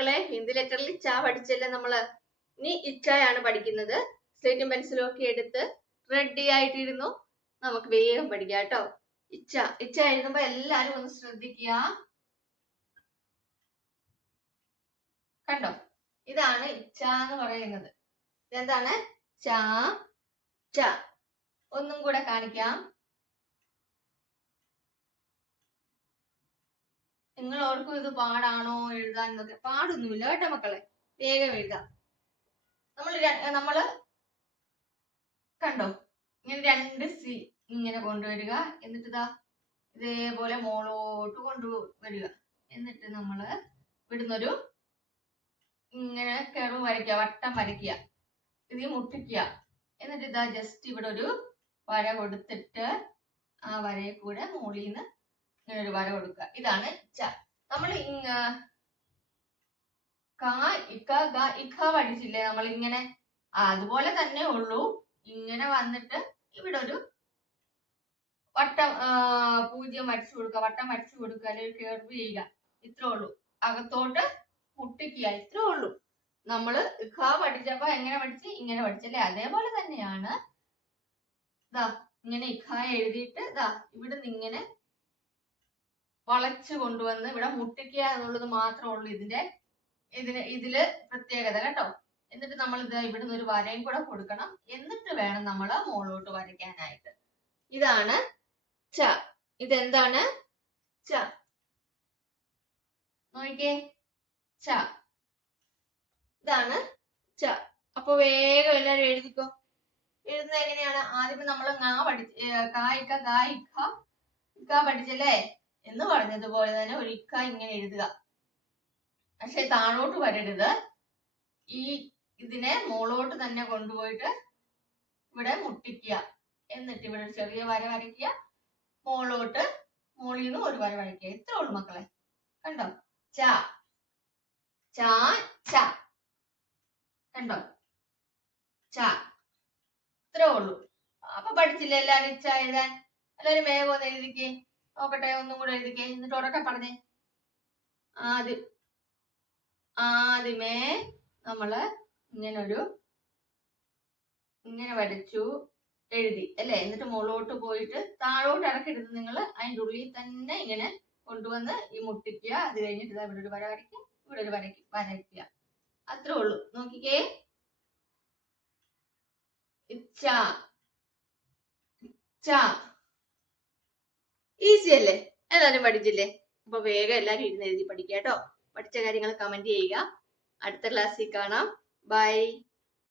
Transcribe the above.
മക്കളെ, ഹിന്ദി ലെറ്ററിൽ ച പഠിച്ചല്ലേ നമ്മള്. ഇനി ഇച്ചായാണ് പഠിക്കുന്നത്. സ്ലേറ്റും പെൻസിലും ഒക്കെ എടുത്ത് റെഡി ആയിട്ടിരുന്നു. നമുക്ക് വേഗം പഠിക്കാം കേട്ടോ. ഇച്ച ഇച്ച എഴുതുമ്പോ എല്ലാരും ഒന്ന് ശ്രദ്ധിക്കുക. കണ്ടോ, ഇതാണ് ഇച്ച എന്ന് പറയുന്നത്. ഇതെന്താണ്? ച ച. ഒന്നും കൂടെ കാണിക്കാം. നിങ്ങൾ ഓർക്കും ഇത് പാടാണോ എഴുതാൻ എന്നൊക്കെ. പാടൊന്നുമില്ല കേട്ടോ മക്കളെ, വേഗം എഴുതാം. നമ്മള് കണ്ടോ, ഇങ്ങനെ രണ്ട് സി ഇങ്ങനെ കൊണ്ടുവരിക. എന്നിട്ട് ഇതാ ഇതേപോലെ മോളോട്ട് കൊണ്ടുവരിക. എന്നിട്ട് നമ്മള് ഇവിടുന്നൊരു ഇങ്ങനെ കെറു വരയ്ക്കുക, വട്ടം വരയ്ക്കുക, ഇത് മുട്ടിക്കുക. എന്നിട്ട് ഇതാ ജസ്റ്റ് ഇവിടെ ഒരു വര കൊടുത്തിട്ട് ആ വരയെ കൂടെ മുകളിൽ നിന്ന് ഇങ്ങനെ ഒരു വര കൊടുക്കുക. ഇതാണ് ച. നമ്മൾ ഇക്ക പഠിച്ചില്ലേ നമ്മൾ ഇങ്ങനെ, അതുപോലെ തന്നെ ഉള്ളൂ. ഇങ്ങനെ വന്നിട്ട് ഇവിടെ ഒരു വട്ടം പൂജ്യം വരച്ചു കൊടുക്കുക, വട്ടം വരച്ചു കൊടുക്കുക, അല്ലെങ്കിൽ കർവ് ചെയ്യുക. ഇത്രേ ഉള്ളൂ. അകത്തോട്ട് മുട്ടിക്കുക, ഇത്രേ ഉള്ളൂ. നമ്മള് ഖ പഠിച്ചപ്പോ എങ്ങനെ പഠിച്ച്? ഇങ്ങനെ പഠിച്ചല്ലേ, അതേപോലെ തന്നെയാണ്. ഇതാ ഇങ്ങനെ ഇഖ എഴുതിയിട്ട് ഇതാ ഇവിടുന്ന് ഇങ്ങനെ വളച്ചു കൊണ്ടുവന്ന് ഇവിടെ മുട്ടിക്കുക എന്നുള്ളത് മാത്രമേ ഉള്ളൂ ഇതില് പ്രത്യേകത കേട്ടോ. എന്നിട്ട് നമ്മൾ ഇത് ഇവിടുന്ന് ഒരു വരയും കൂടെ കൊടുക്കണം. എന്നിട്ട് വേണം നമ്മൾ മുകളിലോട്ട് വരയ്ക്കാനായിട്ട്. ഇതാണ് ച. ഇതെന്താണ്? ച. നോക്കിക്കേ, ച. ഇതാണ് ച. അപ്പൊ വേഗം എല്ലാരും എഴുതിക്കോ. എഴുതുന്നത് എങ്ങനെയാണ്? ആദ്യം നമ്മൾ ഇക്ക പഠിച്ചല്ലേ എന്ന് പറഞ്ഞതുപോലെ തന്നെ ഒരു ഇക്ക ഇങ്ങനെ എഴുതുക. പക്ഷെ താഴോട്ട് വരരുത്. ഇതിനെ മുകളോട്ട് തന്നെ കൊണ്ടുപോയിട്ട് ഇവിടെ മുട്ടിക്കുക. എന്നിട്ട് ഇവിടെ ഒരു ചെറിയ വര വരയ്ക്കുക. മുകളിൽ നിന്ന് ഒരു വര വരയ്ക്കുക. ഇത്രേ ഉള്ളൂ മക്കളെ. കണ്ടോ? ച ച ച. കണ്ടോ? ച. ഇത്രേ ഉള്ളൂ. അപ്പൊ പഠിച്ചില്ലേ എല്ലാരും ച എഴുതാൻ? എല്ലാരും വേഗം ഒന്ന് എഴുതിക്കേ. നോക്കട്ടെ, ഒന്നും കൂടെ എഴുതിക്കേ. എന്നിട്ട് ഉറക്കെ പറഞ്ഞേ. ആദ്യമേ നമ്മള് ഇങ്ങനെ വരച്ചു എഴുതി അല്ലെ. എന്നിട്ട് മുകളിലോട്ട് പോയിട്ട് താഴോട്ട് ഇറക്കരുത്. നിങ്ങൾ അതിൻ്റെ ഉള്ളിൽ തന്നെ ഇങ്ങനെ കൊണ്ടുവന്ന് ഈ മുട്ടിക്കുക. അത് കഴിഞ്ഞിട്ട് ഇവിടെ ഒരു വര വരയ്ക്കുക, ഇവിടെ ഒരു വരയ്ക്കുക. അത്രേ ഉള്ളൂ. നോക്കിക്കേ, ഇച്ച ച. ഈസി അല്ലേ? എല്ലാരും പഠിച്ചില്ലേ? അപ്പൊ വേഗം എല്ലാരും ഇരുന്ന് എഴുതി പഠിക്കുക കേട്ടോ. പഠിച്ച കാര്യങ്ങൾ കമന്റ് ചെയ്യുക. അടുത്ത ക്ലാസ്സിൽ കാണാം. ബൈ.